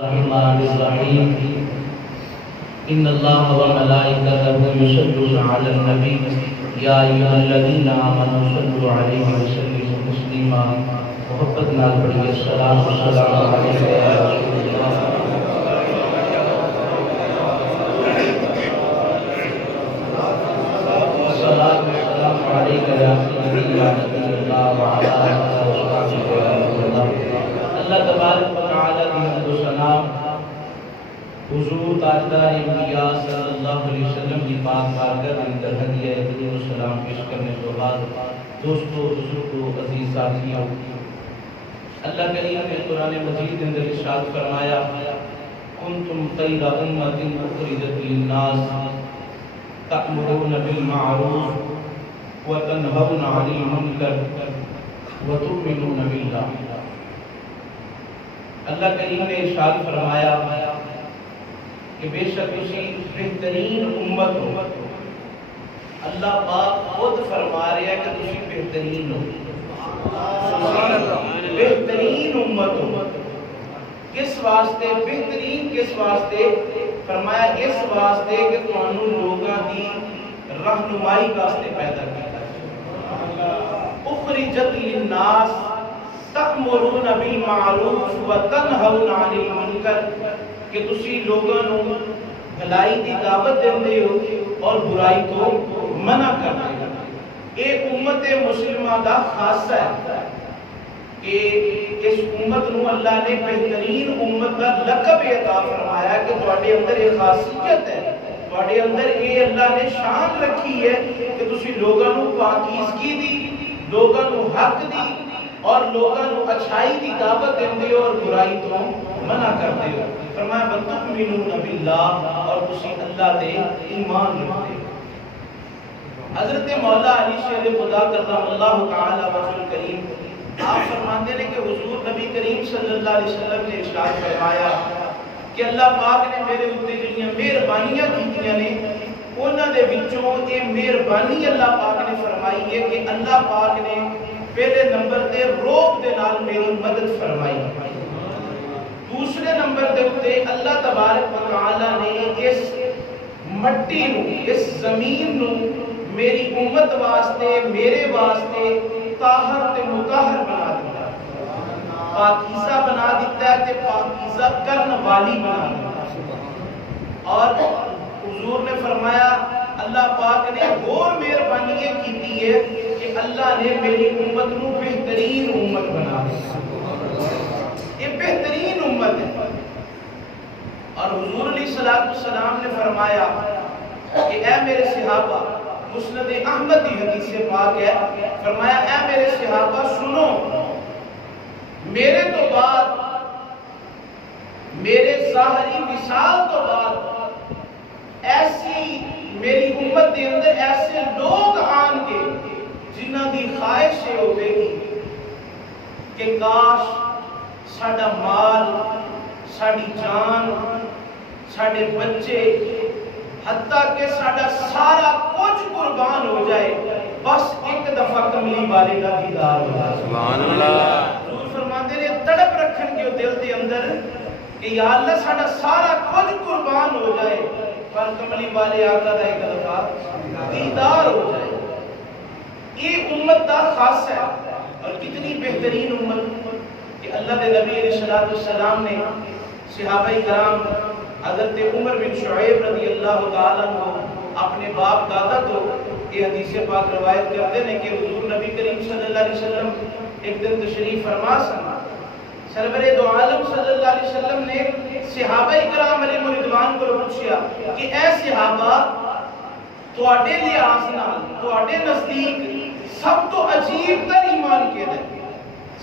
الرحمن الرحیم ان اللہ وملائکته یصلون علی النبی یا ایھا الذین آمنوا صلوا علیہ وسلموا تسلیما۔ محبت نال پڑھیے الصلاۃ والسلام علیک یا رسول اللہ، الصلاۃ والسلام علیک یا سیدی یا نبی اللہ وعلی آلہ وصحبہ وسلم۔ اللہ تبارک و تعالی کی حمد و ثنا حضور تاجدار انبیاء صلی اللہ علیہ وسلم کی پاک بارگاہ میں اندر ہدیہ درود و سلام پیش کرنے کے بعد دوستو، بزرگو، عزیز ساتھیوں، اللہ کریم نے قرآن مجید کے اندر ارشاد فرمایا کنتم خیر امۃ اخرجت للناس تأمرون بالمعروف وتنہون عن المنکر وتؤمنون باللہ۔ اللہ کریم نے ارشاد فرمایا کہ بے شک اسی بہترین امت ہو۔ اللہ پاک خود فرما رہے ہیں کہ تسی بہترین ہو، بہترین امت ہو۔ کس واسطے بہترین؟ کس واسطے؟ فرمایا اس واسطے کہ تانوں لوگاں دی رہنمائی واسطے پیدا کیتا۔ اخرجت للناس تأمرون بالمعروف وتنہون عن المنکر، کہ تسی لوگاں نو بھلائی دی دعوت دیندے ہو اور برائی تو منع کرتے ہو۔ اے امت مسلمہ دا خاصہ ہے کہ اس امت نو اللہ نے بہترین امت کا لقب عطا فرمایا کہ تواڈے اندر یہ خاصیت ہے، تواڈے اندر یہ اللہ نے شان رکھی ہے کہ تسی لوگاں نو پاکیزگی دی، لوگاں نو حق دی اور لوگاں نو اچھائی دی دعوت دیندے ہو اور برائی تو منع کرتے ہو۔ فرمایا وَتُؤْمِنُونَ بِاللَّهِ، اور تسی اللہ تے ایمان رکھتے ہو۔ حضرت مولا علی شیر خدا کرم اللہ تعالی وجہ کریم آپ فرماتے ہیں کہ حضور نبی کریم صلی اللہ علیہ وسلم نے ارشاد فرمایا کہ اللہ پاک نے میرے اوپر جڑیاں مہربانیاں کیتیاں نے، انہاں دے وچوں یہ مہربانی اللہ پاک نے فرمائی ہے کہ اللہ پاک نے پہلے نمبر تے روب دے نال میری مدد فرمائی، دوسرے نمبر دے اوتے اللہ تبارک و تعالی نے اس مٹی نو، اس زمین نو میری امت واسطے، میرے واسطے طاہر تے مطہر بنا دیتا ہے، پاکیزہ بنا دیتا ہے تے پاکیزہ کرن والی بنا دیتا ہے۔ اور حضور نے فرمایا اللہ پاک نے اور مہربانی یہ کیتی ہے کہ اللہ نے میری امت نو بہترین امت بنا دیا، یہ بہترین امت ہے۔ اور حضور علیہ السلام نے فرمایا کہ اے میرے صحابہ، مسند احمد کی حدیث پاک ہے، فرمایا اے میرے صحابہ سنو، میرے تو بعد، میرے ظاہری وصال تو بعد ایسی میری امت کے اندر ایسے لوگ آن کے جنہ دی خواہش یہ ہوئے گی کہ کاش ساڈا مال، ساڈی جان، ساڈے بچے، حتیٰ کہ ساڈا سارا کچھ قربان ہو جائے، بس ایک دفعہ کملی والے کا دیدار ہو جائے۔ سبحان اللہ۔ حضور فرماتے ہیں تڑپ رکھن کے دل دے اندر کہ یا اللہ ساڈا سارا کچھ قربان ہو جائے پر کملی والے آقا دا ایک دفعہ دیدار ہو جائے۔ یہ امت دا خاص ہے، اور کتنی بہترین امت کہ اللہ دے نبی علیہ السلام نے صحابہ کرام حضرت عمر بن شعیب رضی اللہ تعالیٰ عنہ اپنے باپ دادا تو یہ حدیث پاک روایت کرتے ہیں کہ حضور نبی کریم صلی اللہ علیہ وسلم ایک دن تشریف فرما سنا، سرور دو عالم صلی اللہ علیہ وسلم نے صحابہ کرام علیہ رضوان کو پوچھا کہ اے صحابہ، تواڈے لحاظ نال، تواڈے نزدیک سب تو عجیب تر ایمان کیڑا ہے؟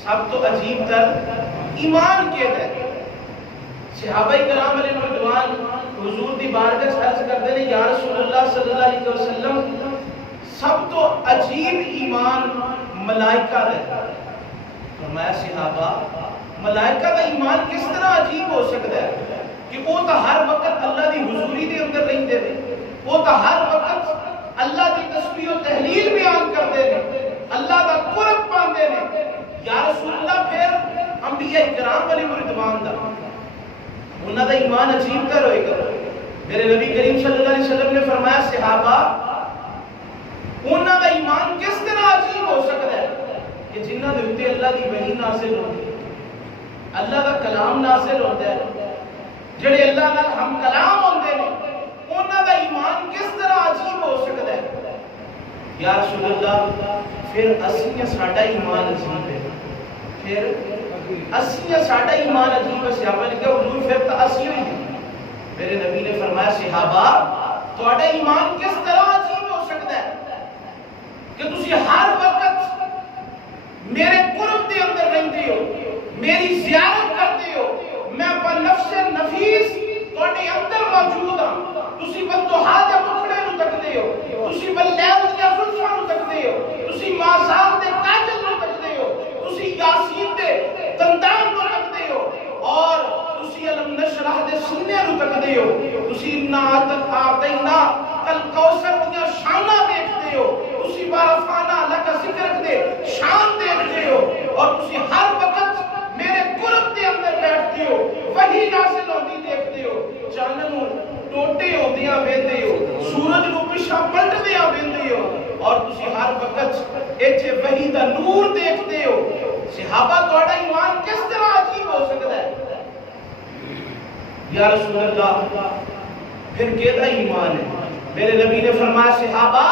سب تو عجیب تر ایمان کیڑا ہے؟ صحابہ کرام علیہ رضوان حضور دی بارگاہ سے عرض کرتے ہیں یا رسول اللہ صلی اللہ علیہ وسلم، سب تو عجیب ایمان ملائکہ ہے۔ فرمایا صحابہ، ملائکہ کا ایمان کس طرح عجیب ہو سکتا ہے کہ وہ تو ہر وقت اللہ دی حضوری دے اندر رہندے نے، وہ تو ہر وقت اللہ دی تسبیح و تحلیل بیان کرتے ہیں، اللہ دا قرب پاندے نے۔ یا رسول اللہ پھر انبیاء کرام علیہ رضوان دا انہاں دا ایمان عجیب تر ہوئے گا. میرے نبی کریم صلی اللہ علیہ وسلم نے فرمایا صحابہ انہاں دا ایمان کس طرح عجیب ہو سکتا ہے کہ جنہاں دے اوتے اللہ دی وحی نازل ہوتی ہے, اللہ دا کلام نازل ہوتا ہے, جڑے اللہ نال ہم کلام ہوندے نے, انہاں دا ایمان کس طرح عجیب ہو سکتا ہے. یا رسول اللہ پھر اسی ساڈا ایمان عجیب ہے, پھر اسی ساڈا ایمان عجیب ہے. صحابہ نے کہا حضور پھر تو اسی ہوئی ہے. میرے نبی نے فرمایا صحابہ تہاڈا ایمان کس طرح عجیب ہو سکتا ہے کہ تسی ہر وقت میرے قرب دے اندر رہندے ہو, میری زیارت کرتے ہو, میں پر نفس نفیس تہاڈے اندر موجود ہاں. تسی بندوہا دے مکھڑے نو تکدے ہو, تسی بلیل دے زلفاں نو تکدے ہو, تسی ماساق دے کاجل نو تکدے ہو, تسی یاسین دے دندان نو تکدے ہو, اور تسی علم نشرح دے سینے نو تکدے ہو, تسی انا اعطینا کل کوثر دیاں شاناں دیکھتے ہو, تسی بارفانہ لکا ذکر دے شان دیکھتے ہو, اور تسی ہر وقت میرے قرب دے اندر بیٹھتے ہو, وحی نازل ہوندی دیکھتے ہو, چانن ٹوٹے ہوندیاں ویندے ہو, سورج نو پیچھے پلٹدیاں ویندے ہو, اور تسی ہر وقت ایتھے وحی دا نور دیکھتے ہو. صحابہ تہاڈا ایمان کس طرح عجیب ہو سکتا ہے. یا رسول اللہ پھر کیدا ایمان ہے. میرے نبی نے فرمایا صحابہ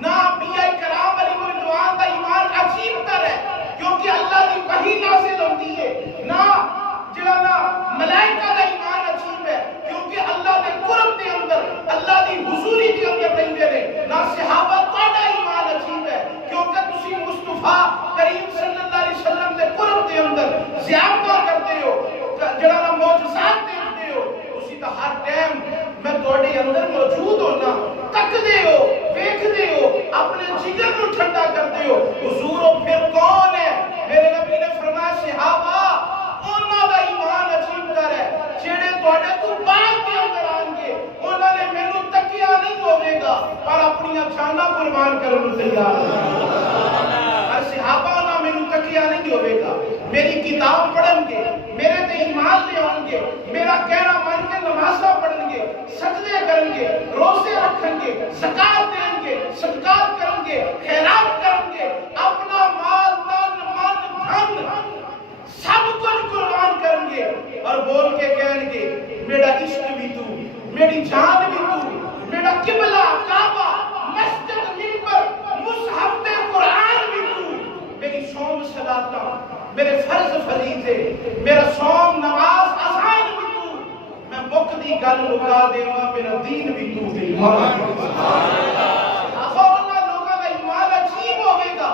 نہ انبیاء کرام علیہ الرضوان دا ایمان عجیب تر ہے کیونکہ اللہ دی وحی نازل ہوندی ہے, نہ جڑا ملائکہ دا ایمان عجیب ہے کیونکہ اللہ دے قرب دے اندر اللہ دی حضوری دے اندر رہندے نے, نہ صحابہ تہاڈا ایمان عجیب ہے کیونکہ تسی مصطفیٰ کریم صلی اللہ علیہ وسلم دے قرب دے اندر زیارتاں کرتے ہو, جڑا معجزات دیکھتے ہو, تسی تا ہر ٹائم میں تہاڈے اندر موجود ہونا تکدے ہو, ویکھدے ہو, اپنے جگر نو ٹھنڈا کرتے ہو. حضور پھر کون ہے؟ میرے نبی نے فرمایا صحابہ انہاں دا ایمان عجیب تر ہے جڑے تہاڈے تو بعد دے اندر آن گے, انہاں نے مینوں تکیا نہیں ہوے گا پر اپنی جاناں قربان کرن نوں تیار ہیں. اور صحابہ انہاں مینوں تکیا نہیں ہوے گا, میری کتاب پڑھن گے, میرے تے ایمان لے آن گے, میرا کہنا مان کے نمازاں پڑھن گے, سجدے کرن گے, روزے رکھن گے, زکات دین گے, صدقات کرن گے, خیرات کرن گے, اپنا مال تن من دھن سب کچھ قربان کرن گے, اور بول کے کہن گے میرا عشق بھی تو, میری جان بھی تو, میرا قبلہ کعبہ مسجد منبر مصحف تے قرآن بھی تو, میری صوم صلاتاں, میرے فرض فریضے, میرا صوم نماز اذان بھی تو, میں مک دی گل مکا دیواں میرا دین بھی تو. اللہ لوگاں دا ایمان عجیب ہوے گا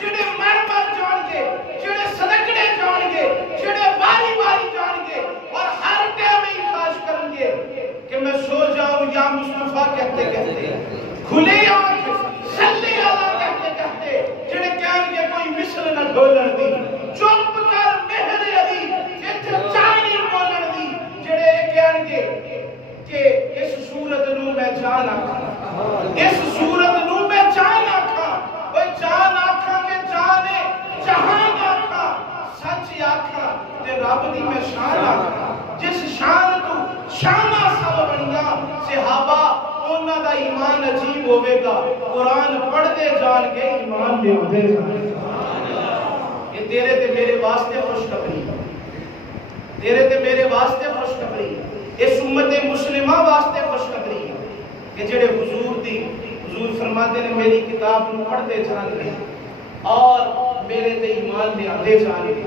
جڑے مر جان گے, جڑے صدقے جان گے, جڑے باری باری جان گے, اور ہر ٹائم ہی خواہش کریں گے کہ میں سو جاؤں یا مصطفیٰ کہتے کہتے, کھلے آنکھ صلی اللہ کہتے کہتے, جڑے کہیں گے کوئی مثل نہ ڈھولن دی, چپ کر مہر علی جتھے چاہنی بولن دی, جڑے کہیں گے کہ اس صورت نو میں جان آکھاں, اس صورت نو میں جان آکھاں, کوئی جان آکھاں کہ جانے جہان آکھاں, سچ آکھاں تے رب دی میں شان آکھاں, جس شان تو شانہ سب بنیاں. صحابہ انہاں دا ایمان عجیب ہوے گا, قرآن پڑھتے جان کے ایمان دے ہوتے جان. یہ تیرے تے میرے واسطے خوشخبری, تیرے تے میرے واسطے خوشخبری, اس امت مسلمہ واسطے خوشخبری کہ جڑے حضور دی, حضور فرماتے ہیں میری کتاب نو پڑھتے جان گے اور میرے تے ایمان لے آندے جان گے,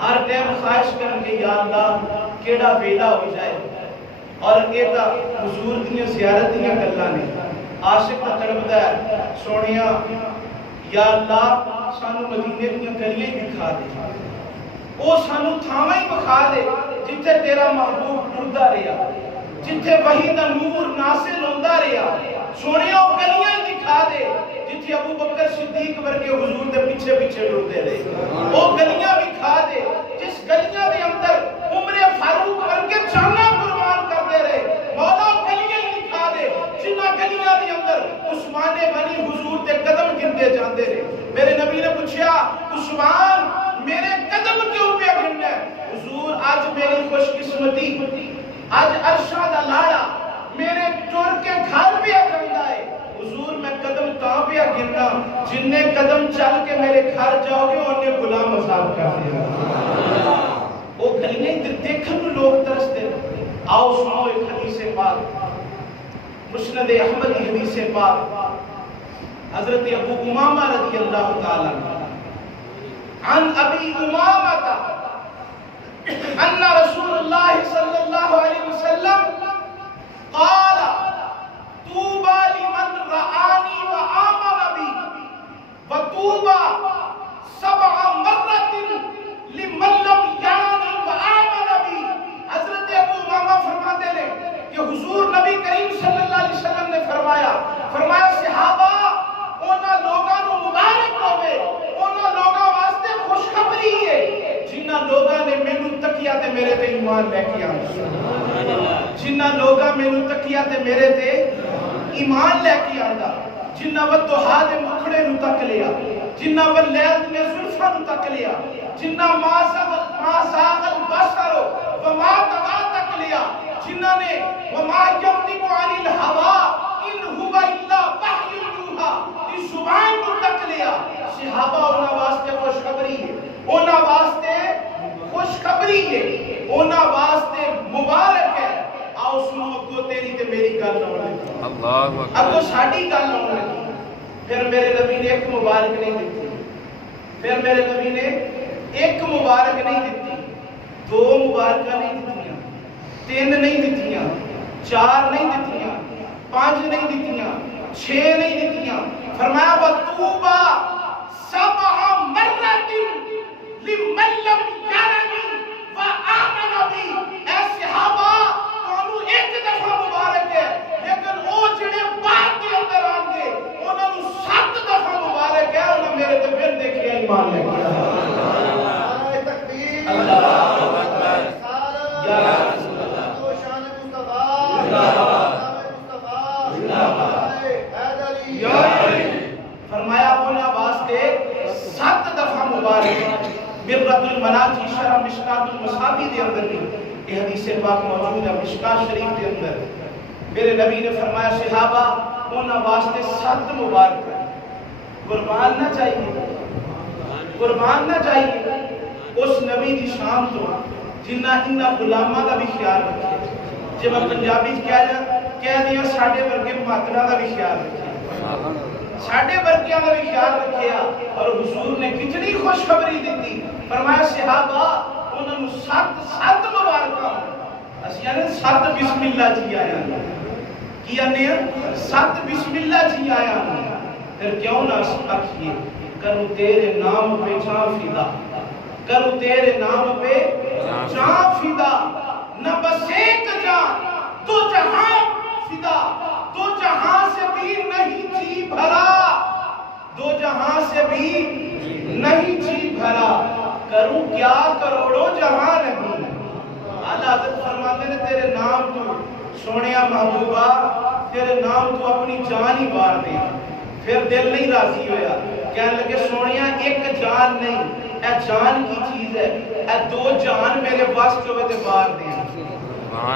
ہر ٹائم خواہش کرن گے یا اللہ کیڑا ویلا ہو جائے, اور یہ تا حضور دیاں زیارت دیاں گلاں نے. عاشق تے تڑپدا ہے سونیا یا اللہ سانو مدینے دیاں گلیاں دکھا دے, او سانو تھاواں ہی دکھا دے جتھے تیرا محبوب ٹردا رہیا, جتھے وحی دا نور نازل ہوندا رہیا, سونیا او گلیاں دکھا دے جتھے ابو بکر صدیق ورگے حضور دے پیچھے پیچھے ٹرتے رہے, او گلیاں دکھا دے جس گلیاں دے اندر عمر فاروق ورگے جاناں قربان کرتے رہے. مولا گلیاں دکھا دے جنہاں گلیاں دے اندر عثمان غنی حضور دے قدم گنتے جاندے رہے. میرے نبی نے پوچھا عثمان میرے قدم کیوں پہ گننا ہے؟ حضور آج میری خوش قسمتی گھر جاؤ گے انہیں غلام آزاد کر دیا وہ گلیاں دیکھن نوں لوگ ترستے آؤ سنو ایک حدیث پاک مسند احمد کی حدیث پاک حضرت ابو امامہ رضی اللہ تعالیٰ عن ابی امامہ ان رسول اللہ صلی اللہ علیہ وسلم قال طوبى لمن رآني وآمن بي وطوبى 7 مرات لمن لم يرني وآمن بي حضرت ابو امامہ فرماتے ہیں کہ حضور نبی کریم صلی اللہ علیہ وسلم نے فرمایا صحابہ اونا لوگاں نو مبارک ہوئے اونا لوگاں واسطے خوشخبری ہے جنہ لوگاں نے مینوں تکیا تے میرے تے ایمان لے کے آندا جنہ لوگاں مینوں تکیا تے میرے تے ایمان لے کے آندا جنہ وضحا دے مکھڑے نو تک لیا جنہ ولیل دے زلفاں نو تک لیا جنہ ما ساغ البصر وما طغى تک لیا جنہ نے وما ينطق عن الهوى ان هو الا وحی یوحى دی زبان کو تک لیا صحابہ انہاں واسطے خوشخبری ہے انہاں واسطے خوشخبری ہے انہاں واسطے مبارک ہے آؤ سنو کو تیری تے میری گل نہ ہونے اللہ اکبر اب تو ساڈی گل نہ ہونے پھر میرے نبی نے ایک مبارک نہیں دیتی پھر میرے نبی نے ایک مبارک نہیں دیتی 2 مبارکہ نہیں دیتیاں 3 نہیں دیتیاں 4 نہیں دیتیاں 5 نہیں دیتیاں 6 نہیں دیتیاں فرمایا وَطُوبَى 7 مرات لمن لم يرني وآمن بي اے صحابہ تانوں ایک دفعہ مبارک ہے لیکن او جڑے بعد دے اندر آن گے انہاں نوں 7 دفعہ مبارک ہے انہاں میرے تے پھر دیکھیا ایمان لے کے نعرہ تکبیر اللہ اکبر یا رسول اللہ تو شان مصطفی نام مصطفی زندہ باد حیدری یا علی فرمایا انہاں واسطے 7 دفعہ مبارک مررۃ المناجی شرح مشکات المصابیح دے اندر بھی یہ حدیث پاک موجود ہے مشکات شریف دے اندر میرے نبی نے فرمایا صحابہ انہاں واسطے 7 مبارک قربان نہ چاہیے قربان نہ چاہیے اس نبی دی شان تو جنہ انہاں غلاماں دا بھی خیال رکھے جب میں پنجابی کہہ دیا ساڈے ورگے ماترا دا بھی خیال رکھے ساڈے ورگیاں دا بھی خیال رکھیا اور حضور نے کتنی خوشخبری دیتی فرمایا صحابہ انہاں نوں 7 مبارکاں اسی نے 7 بسم اللہ جی آیا کیا نے 7 بسم اللہ جی آیا پھر کیوں نہ آکھیے کروں تیرے نام پہ جان فدا کروں تیرے نام پہ جان فدا نہ بس ایک جان تو جہاں فدا تو جہاں سے بھی نہیں جی بھرا 2 جہاں سے بھی نہیں جی بھرا کروں کیا کروڑوں جہاں نہیں اعلیٰ حضرت فرماتے ہیں تیرے نام تو سونیا محبوبہ تیرے نام تو اپنی جان ہی بار دے پھر دل نہیں راضی ہویا کہنے لگے سونیا ایک جان نہیں اے جان کی چیز ہے اے 2 جان میرے واسطے ہوئے تے بار دے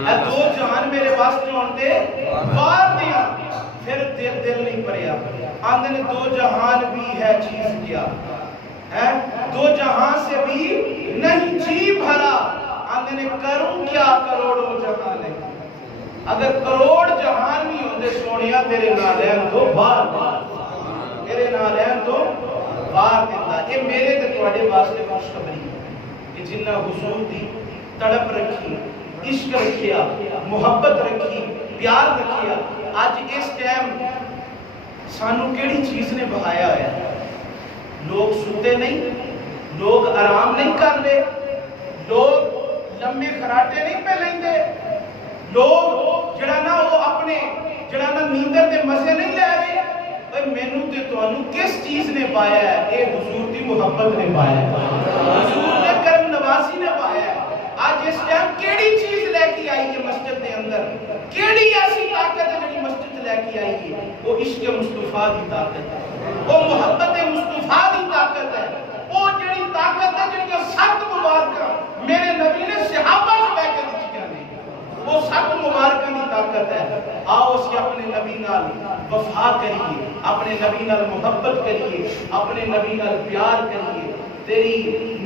اے 2 جان میرے واسطے ہوندے بار دیا پھر دل نہیں پڑیا آندھے نے 2 جہان بھی ہے چیز کیا 2 جہاں سے بھی نہیں جی بھرا آندھے نے کروں کیا کروڑوں جہان ہے اگر کروڑ جہان بھی ہوندے سونیا تیرے نالین تو بار تیرے نالین تو بار دیتا یہ میرے تے تواڈے واسطے خوشخبری ہے کہ جنہ حضور دی تڑپ رکھی عشق رکھیا محبت رکھی پیار رکھیا آج اس ٹائم سانو کیڑی چیز نے بہایا ہے لوگ سوتے نہیں لوگ آرام نہیں کر لے لوگ لمبے خراٹے نہیں پہ لیندے لوگ جڑا نا وہ اپنے جڑا نا نیندر دے مزے نہیں لے رہے اے مینوں تے تانوں کس چیز نے پایا ہے اے حضور دی محبت نے پایا ہے حضور نے کرم نوازی نے پایا ہے آج اس ٹائم کیڑی چیز لے کے آئی ہے مسجد دے اندر کیڑی ایسی طاقت ہے جڑی مسجد لے کے آئی ہے وہ عشق مصطفیٰ دی طاقت ہے وہ محبت مصطفیٰ دی طاقت ہے وہ جڑی طاقت ہے جڑی 7 مبارکاں میرے نبی نے صحابہ سے لے کے دیا نے وہ 7 مبارکاں دی طاقت طاقت ہے. آؤ اسی اپنے نبی نال وفا کریے, اپنے نبی نال محبت کریے, اپنے نبی نال پیار کریے. تیری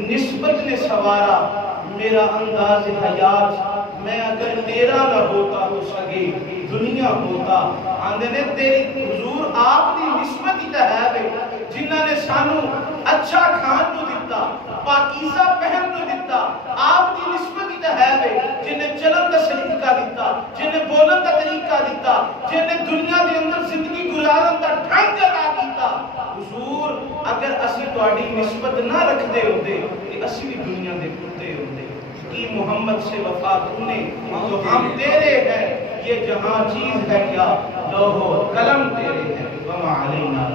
نسبت نے سوارا میرا انداز حیات, میں اگر تیرا نہ ہوتا تو سگے دنیا ہوتا. آندے نے تیری حضور آپ دی نسبت ہی تے ہے وے جنہاں نے سانو اچھا کھان نو دتا, پاکیزہ پہن نو دتا. آپ دی نسبت ہی تے ہے وے جنہیں چلن دا سلیقہ دتا, جنہیں بولن دا طریقہ دتا, جنہیں دنیا دے اندر زندگی گزارن دا ڈھنگ ادا کیتا. حضور اگر اسی تہاڈی نسبت نہ رکھدے ہوندے تے اسی بھی دنیا دے کتے ہوندے. کی محمد سے وفا تو نے تو ہم تیرے ہیں, یہ جہاں چیز ہے کیا لوح و قلم تیرے ہیں. وما علینا